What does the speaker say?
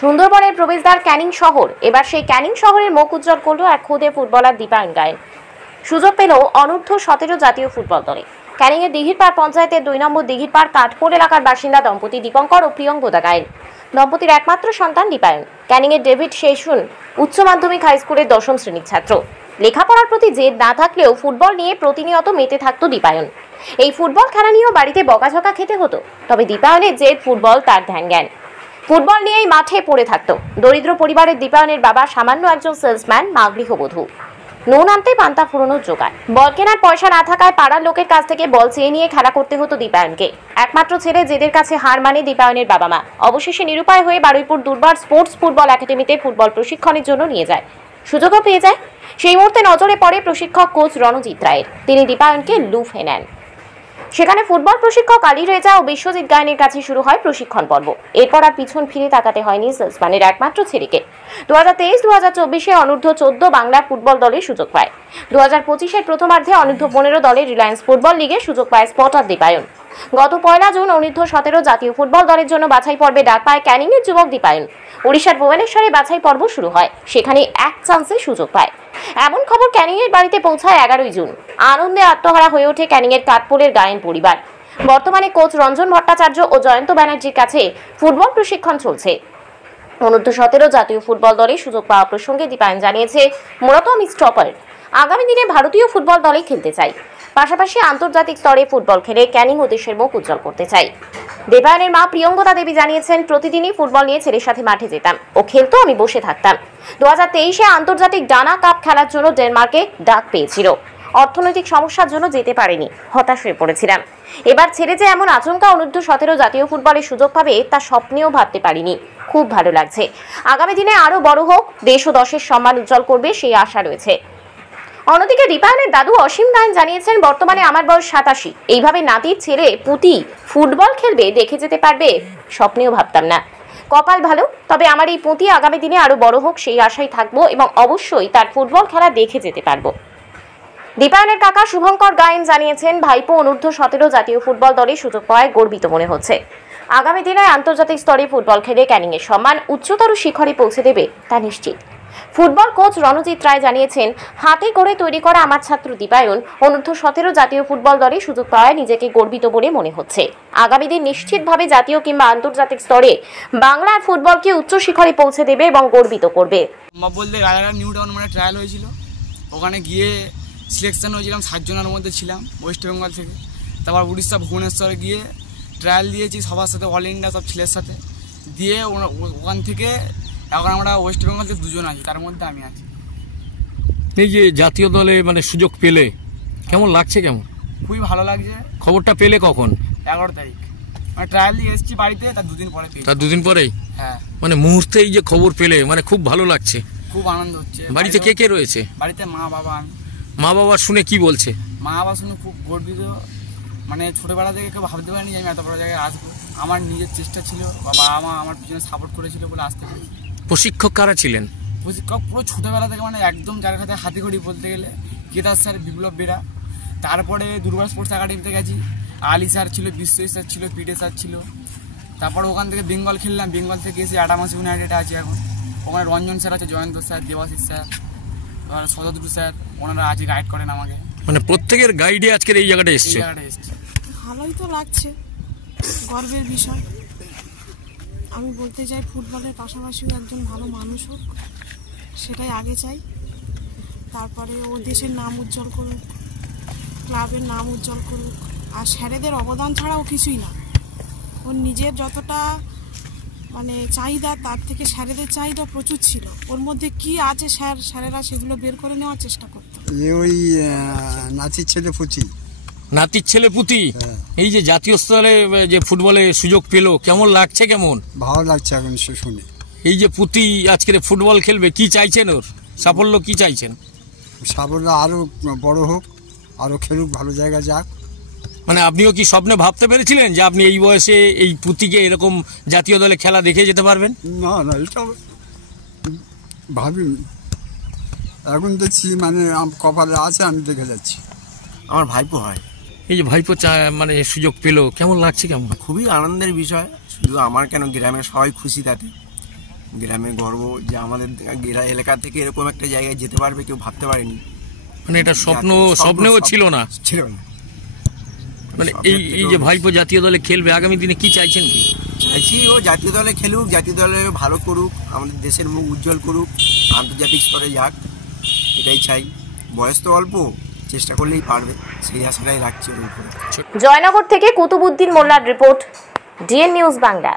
সুন্দরবনের প্রবেশদ্বার ক্যানিং শহর। এবার সেই ক্যানিং শহরের মুখ উজ্জ্বল করল এক খুদে ফুটবলার দীপায়ন গায়েন। সুযোগ পেল অনূর্ধ্ব 17 জাতীয় ফুটবল দলে। ক্যানিংয়ের দিঘিরপাড় পঞ্চায়েতের 2 নম্বর দিঘিরপাড় কাঠপোল এলাকার বাসিন্দা দম্পতি দীপঙ্কর ও প্রিয়ঙ্গদা গায়েন। দম্পতির একমাত্র সন্তান দীপায়ন। ক্যানিংয়ের ডেভিড শেষুন উচ্চ মাধ্যমিক হাই স্কুলের 10ম শ্রেণীর ছাত্র। লেখাপড়ার প্রতি জেদ না থাকলেও ফুটবল নিয়ে প্রতিনিয়ত মেতে থাকতো দীপায়ন। এই ফুটবল খেলা নিয়েও বাড়িতে বকাঝকা খেতে হতো, তবে দীপায়নের জেদ ফুটবল তার ধ্যান জ্ঞান। ফুটবল নিয়েই মাঠে পড়ে থাকতো। দরিদ্র পরিবারের দীপায়নের বাবা সামান্য একজন সেলসম্যান, মা গৃহবধূ। নুন আনতে পান্তা ফুরোনোর জোগাড়। বল কেনার পয়সা না থাকায় পাড়ার লোকের কাছ থেকে বল চেয়ে নিয়ে খেলা করতে হতো দীপায়নকে। একমাত্র ছেলে জেদের কাছে হার মানে দীপায়নের বাবা মা। অবশেষে নিরুপায় হয়ে বারুইপুর দুর্বার স্পোর্টস ফুটবল একাডেমিতে ফুটবল প্রশিক্ষণের জন্য নিয়ে যায়। সুযোগও পেয়ে যায়। সেই মুহূর্তে নজরে পড়ে প্রশিক্ষক কোচ রণজিৎ রায়ের। তিনি দীপায়নকে লুফে নেন। সেখানে ফুটবল প্রশিক্ষক আলী রেজা ও বিশ্বজিৎ গায়েনের কাছে শুরু হয় প্রশিক্ষণ পর্ব। এরপর আর পিছন ফিরে তাকাতে হয়নি সেলসম্যানের একমাত্র ছেলেকে। 2023-2024 অনূর্ধ্ব 14 বাংলা ফুটবল দলের সুযোগ পায়। 2025-এর প্রথমার্ধে অনূর্ধ্ব 15 দলের রিলায়েন্স ফুটবল লিগে সুযোগ পায় স্পটার দীপায়ন। গত 1 জুন অনূর্ধ্ব 17 জাতীয় ফুটবল দলের জন্য বাছাই পর্বে ডাক পায় ক্যানিংয়ের যুবক দীপায়ন। ওড়িশার ভুবনেশ্বরে বাছাই পর্ব শুরু হয়। সেখানে এক চান্সে সুযোগ পায়। এমন খবর ক্যানিংয়ের বাড়িতে পৌঁছায় 11 জুন। আনন্দে আত্মহারা হয়ে ওঠে ক্যানিংয়ের কাঠপোলের গায়েন পরিবার। বর্তমানে কোচ রঞ্জন ভট্টাচার্য ও জয়ন্ত ব্যানার্জির কাছে ফুটবল প্রশিক্ষণ চলছে। অনূর্ধ্ব 17 জাতীয় ফুটবল দলে সুযোগ পাওয়া প্রসঙ্গে দীপায়ন জানিয়েছে, মূলত আমি স্টপার। আগামী দিনে ভারতীয় ফুটবল দলে খেলতে চাই, পাশাপাশি আন্তর্জাতিক স্তরে ফুটবল খেলে ক্যানিং ও দেশের মুখ উজ্জ্বল করতে চাই। দীপায়নের মা প্রিয়ঙ্গদা দেবী জানিয়েছেন, প্রতিদিনই ফুটবল নিয়ে ছেলের সাথে মাঠে যেতাম। ও খেলতো, আমি বসে থাকতাম। 2023-এ আন্তর্জাতিক ডানা কাপ খেলার জন্য ডেনমার্কে ডাক পেয়েছিল। অর্থনৈতিক সমস্যার জন্য যেতে পারেনি, হতাশ হয়ে পড়েছিলাম। এবার ছেলে যে এমন আচমকা অনূর্ধ্ব 17 জাতীয় ফুটবলের সুযোগ পাবে তা স্বপ্নেও ভাবতে পারিনি। খুব ভালো লাগছে। আগামী দিনে আরো বড় হোক, দেশ ও দশের সম্মান উজ্জ্বল করবে সেই আশা রয়েছে। অন্যদিকে দীপায়নের দাদু অসীম গায়েন জানিয়েছেন, বর্তমানে আমার বয়স 87। এইভাবে নাতির ছেলে পুতি ফুটবল খেলবে, দেখে যেতে পারবে, স্বপ্নেও ভাবতাম না। কপাল ভালো। তবে আমার এই পুতি আগামী দিনে আরো বড় হোক সেই আশায় থাকবো এবং অবশ্যই তার ফুটবল খেলা দেখে যেতে পারবো। দীপায়নের কাকা শুভঙ্কর গায়েন জানিয়েছেন, ভাইপো অনূর্ধ্ব 17 জাতীয় ফুটবল দলে সুযোগ পাওয়ায় গর্বিত মনে হচ্ছে। আগামী দিনে আন্তর্জাতিক স্তরে ফুটবল খেলে ক্যানিংয়ের সম্মান উচ্চতর শিখরে পৌঁছে দেবে তা নিশ্চিত। ফুটবল কোচ রণজিৎ রায় জানিয়েছেন, হাতে করে তৈরি করা আমার ছাত্র দীপায়ন অনূর্ধ্ব 17 জাতীয় ফুটবল দলে সুযোগ পাওয়ায় নিজেকে গর্বিত বলে মনে হচ্ছে। আগামী দিন নিশ্চিতভাবে জাতীয় কিংবা আন্তর্জাতিক স্তরে বাংলার ফুটবলকে উচ্চ শিখরে পৌঁছে দেবে এবং গর্বিত করবে। বলতে রাজারহাট নিউ টাউন মানে ট্রায়াল হয়েছিল, ওখানে গিয়ে সিলেকশন হয়েছিলাম, 7 জনের মধ্যে ছিলাম ওয়েস্ট বেঙ্গল থেকে। তারপর উড়িষ্যা ভুবনেশ্বরে গিয়ে ট্রায়াল দিয়েছি সবার সাথে, অল ইন্ডিয়া সব ছেলের সাথে দিয়ে ওখান থেকে এখন আমরা ওয়েস্ট বেঙ্গল থেকে 2 জন আছি, তার মধ্যে আমি আছি। এই যে জাতীয় দলে মানে সুযোগ পেলে কেমন লাগছে? কেমন? খুবই ভালো লাগছে। খবরটা পেলে কখন? 11 তারিখ মানে ট্রায়াল দিয়ে এসেছি বাড়িতে, তার 2 দিন পরে। তার 2 দিন পরেই? হ্যাঁ। মানে মুহূর্তে এই যে খবর পেলে মানে খুব ভালো লাগছে, খুব আনন্দ হচ্ছে। বাড়িতে কে কে রয়েছে? বাড়িতে মা বাবা আমি। মা বাবা শুনে কি বলছে? মা বাবা শুনে খুব গর্বিত। মানে ছোটবেলা থেকে কেউ ভাবতে পারিনি যে আমি এত বড় জায়গায় আসবো। আমার নিজের চেষ্টা ছিল, বাবা মা আমার পিছনে সাপোর্ট করেছিল বলে আসতে পেরেছি। প্রশিক্ষক কারা ছিলেন? প্রশিক্ষক পুরো ছোটবেলা থেকে মানে একদম যার কাছে হাতিঘড়ি বলতে গেলে কেদার স্যার, বিপ্লব বেরা। তারপরে দুর্বার স্পোর্টস একাডেমিতে গেছি, আলী স্যার ছিল, বিশ্বজিৎ স্যার ছিল, পিটে স্যার ছিল। তারপর ওখান থেকে বেঙ্গল খেললাম, বেঙ্গল থেকে এসে আডামাস ইউনাইটেডে আছি এখন। ওখানে রঞ্জন স্যার আছে, Jayanta sir, Debashis sir, Sadguru sir, ওনারা আজ গাইড করেন আমাকে। মানে প্রত্যেকের গাইডে আজকের এই জায়গাটা এসছে। ভালোই তো লাগছে, গর্বের বিষয়। আমি বলতে চাই ফুটবলের পাশাপাশি একজন ভালো মানুষ হোক, সেটাই আগে চাই। তারপরে ও দেশের নাম উজ্জ্বল করুক, ক্লাবের নাম উজ্জ্বল করুক। আর স্যারেদের অবদান ছাড়াও কিছুই না। ওর নিজের যতটা মানে চাহিদা, তার থেকে স্যারেদের চাহিদা প্রচুর ছিল। ওর মধ্যে কি আছে স্যারেরা সেগুলো বের করে নেওয়ার চেষ্টা করতো। ওই নাতির ছেলে পুতি। নাতির ছেলে পুতি এই যে জাতীয় স্তরে যে ফুটবলে সুযোগ পেলো, কেমন লাগছে? কেমন ভালো লাগছে এখন শুনে। এই যে পুতি আজকের ফুটবল খেলবে, কি চাইছেন? ওর সাফল্য কি চাইছেন? সাফল্য আরো বড় হোক, আরো খেলুক, ভালো জায়গা যাক। মানে আপনিও কি স্বপ্নে ভাবতে পেরেছিলেন যে আপনি এই বয়সে এই পুতিকে এরকম জাতীয় দলে খেলা দেখে যেতে পারবেন? না না, এটা ভাবিনি। এখন দেখছি মানে কপালে আছে, আমি দেখে যাচ্ছি। আমার ভাইপো হয়। এই যে ভাইপো মানে সুযোগ পেলো, কেমন লাগছে? কেমন? খুবই আনন্দের বিষয়। শুধু আমার কেন, গ্রামের সবাই খুশি তাতে। গ্রামে গর্ব যে আমাদের এলাকা থেকে এরকম একটা জায়গায় যেতে পারবে কেউ ভাবতে পারেনি। মানে এটা স্বপ্নেও ছিল না। ছিল না। মানে এই যে ভাইপো জাতীয় দলে খেলবে, আগামী দিনে কি চাইছেন কি? চাইছি ও জাতীয় দলে খেলুক, জাতীয় দলে ভালো করুক, আমাদের দেশের মুখ উজ্জ্বল করুক, আন্তর্জাতিক স্তরে যাক, এটাই চাই। বয়স তো অল্প, চেষ্টা করলেই পারবে, সেই আশাটাই রাখছি ওর উপরে। জয়নগর থেকে কুতুবুদ্দিন মোল্লার রিপোর্ট, ডিএন নিউজ বাংলা।